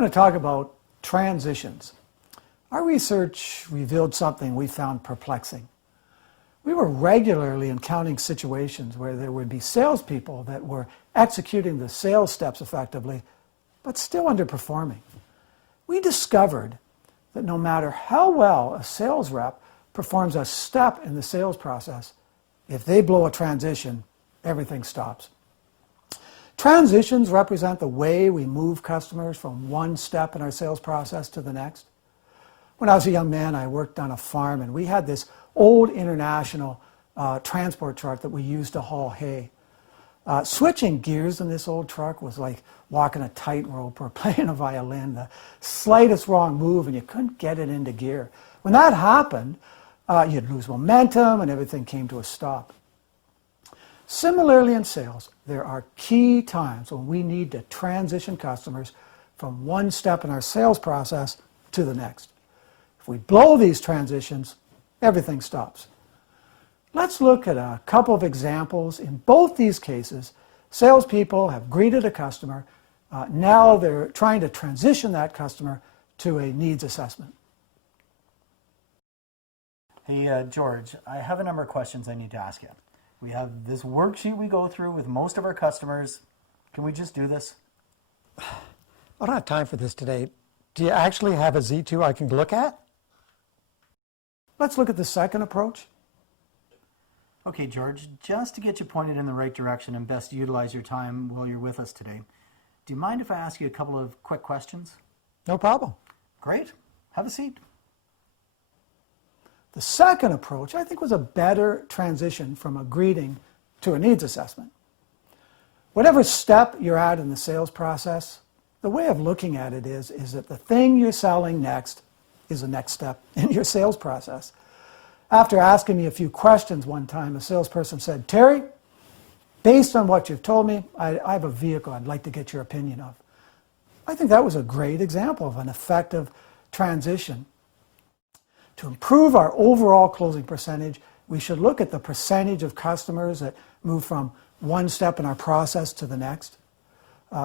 going to talk about transitions. Our research revealed something we found perplexing. We were regularly encountering situations where there would be salespeople that were executing the sales steps effectively, but still underperforming. We discovered that no matter how well a sales rep performs a step in the sales process, if they blow a transition, everything stops. Transitions represent the way we move customers from one step in our sales process to the next. When I was a young man, I worked on a farm, and we had this old International transport truck that we used to haul hay. Switching gears in this old truck was like walking a tightrope or playing a violin. The slightest wrong move and you couldn't get it into gear. When that happened, you'd lose momentum and everything came to a stop. Similarly in sales, there are key times when we need to transition customers from one step in our sales process to the next. If we blow these transitions, everything stops. Let's look at a couple of examples. In both these cases, salespeople have greeted a customer. Now they're trying to transition that customer to a needs assessment. Hey, George, I have a number of questions I need to ask you. We have this worksheet we go through with most of our customers. Can we just do this? I don't have time for this today. Do you actually have a Z2 I can look at? Let's look at the second approach. Okay, George, just to get you pointed in the right direction and best utilize your time while you're with us today, do you mind if I ask you a couple of quick questions? No problem. Great. Have a seat. The second approach, I think, was a better transition from a greeting to a needs assessment. Whatever step you're at in the sales process, the way of looking at it is that the thing you're selling next is the next step in your sales process. After asking me a few questions one time, a salesperson said, "Terry, based on what you've told me, I have a vehicle I'd like to get your opinion of." I think that was a great example of an effective transition. To improve our overall closing percentage, we should look at the percentage of customers that move from one step in our process to the next.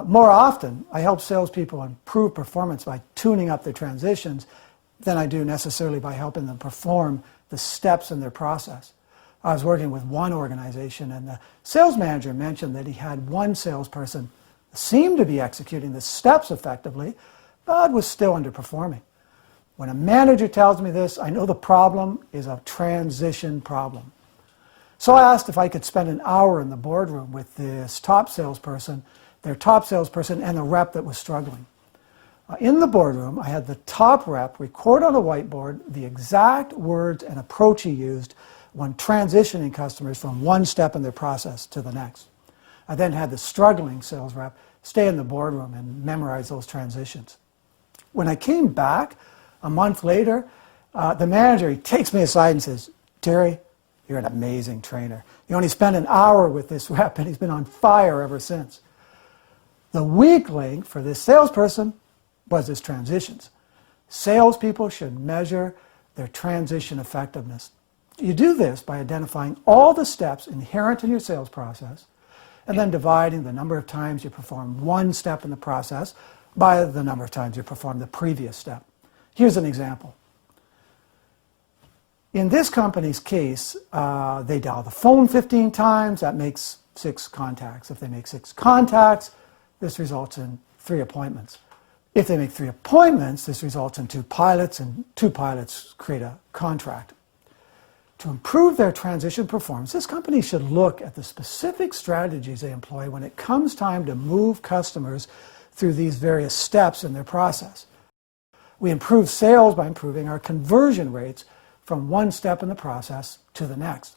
More often, I help salespeople improve performance by tuning up their transitions than I do necessarily by helping them perform the steps in their process. I was working with one organization, and the sales manager mentioned that he had one salesperson who seemed to be executing the steps effectively, but was still underperforming. When a manager tells me this, I know the problem is a transition problem. So I asked if I could spend an hour in the boardroom with this top salesperson, their top salesperson, and the rep that was struggling. In the boardroom, I had the top rep record on a whiteboard the exact words and approach he used when transitioning customers from one step in their process to the next. I then had the struggling sales rep stay in the boardroom and memorize those transitions. When I came back a month later, the manager, he takes me aside and says, "Terry, you're an amazing trainer. You only spent an hour with this rep and he's been on fire ever since." The weak link for this salesperson was his transitions. Salespeople should measure their transition effectiveness. You do this by identifying all the steps inherent in your sales process and then dividing the number of times you perform one step in the process by the number of times you perform the previous step. Here's an example. In this company's case, they dial the phone 15 times. That makes 6 contacts. If they make 6 contacts, this results in 3 appointments. If they make 3 appointments, this results in 2 pilots, and 2 pilots create a contract. To improve their transition performance, this company should look at the specific strategies they employ when it comes time to move customers through these various steps in their process. We improve sales by improving our conversion rates from one step in the process to the next.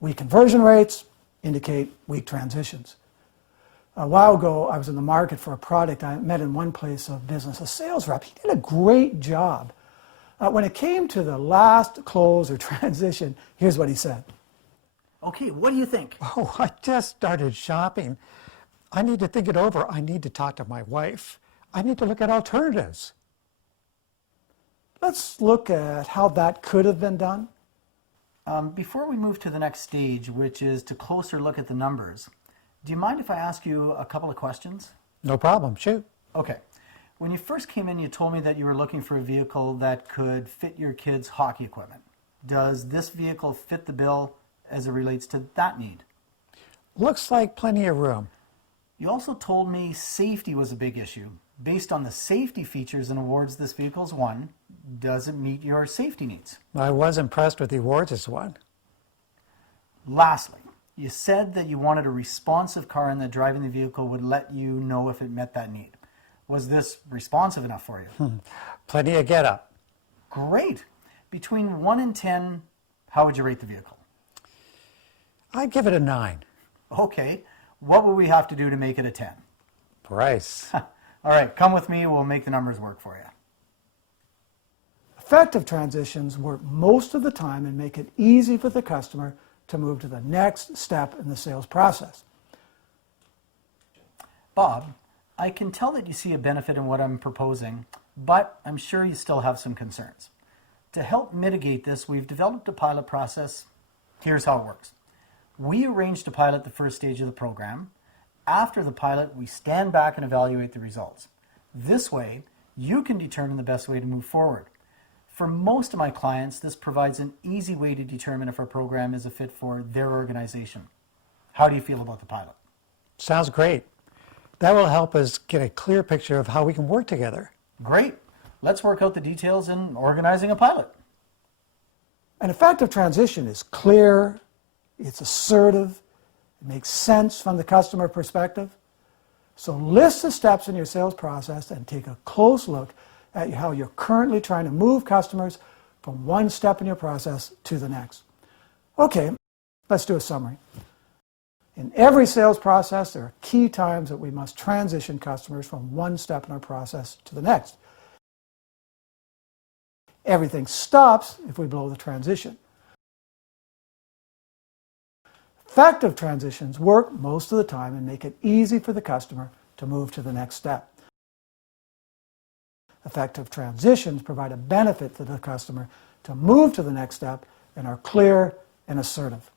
Weak conversion rates indicate weak transitions. A while ago, I was in the market for a product. I met in one place of business a sales rep. He did a great job. When it came to the last close or transition, here's what he said. Okay, what do you think? Oh, I just started shopping. I need to think it over. I need to talk to my wife. I need to look at alternatives. Let's look at how that could have been done. Before we move to the next stage, which is to closer look at the numbers, do you mind if I ask you a couple of questions? No problem. Shoot. Okay. When you first came in, you told me that you were looking for a vehicle that could fit your kids' hockey equipment. Does this vehicle fit the bill as it relates to that need? Looks like plenty of room. You also told me safety was a big issue. Based on the safety features and awards this vehicle's won, does it meet your safety needs? I was impressed with the awards as one. Lastly, you said that you wanted a responsive car and that driving the vehicle would let you know if it met that need. Was this responsive enough for you? Plenty of get up. Great. Between 1 and 10, how would you rate the vehicle? I'd give it a 9. Okay. What will we have to do to make it a 10? Price. All right, come with me. We'll make the numbers work for you. Effective transitions work most of the time and make it easy for the customer to move to the next step in the sales process. Bob, I can tell that you see a benefit in what I'm proposing, but I'm sure you still have some concerns. To help mitigate this, we've developed a pilot process. Here's how it works. We arrange to pilot the first stage of the program. After the pilot, we stand back and evaluate the results. This way, you can determine the best way to move forward. For most of my clients, this provides an easy way to determine if our program is a fit for their organization. How do you feel about the pilot? Sounds great. That will help us get a clear picture of how we can work together. Great. Let's work out the details in organizing a pilot. An effective transition is clear, it's assertive, it makes sense from the customer perspective. So list the steps in your sales process and take a close look at how you're currently trying to move customers from one step in your process to the next. Okay, let's do a summary. In every sales process, there are key times that we must transition customers from one step in our process to the next. Everything stops if we blow the transition. Effective transitions work most of the time and make it easy for the customer to move to the next step. Effective transitions provide a benefit to the customer to move to the next step and are clear and assertive.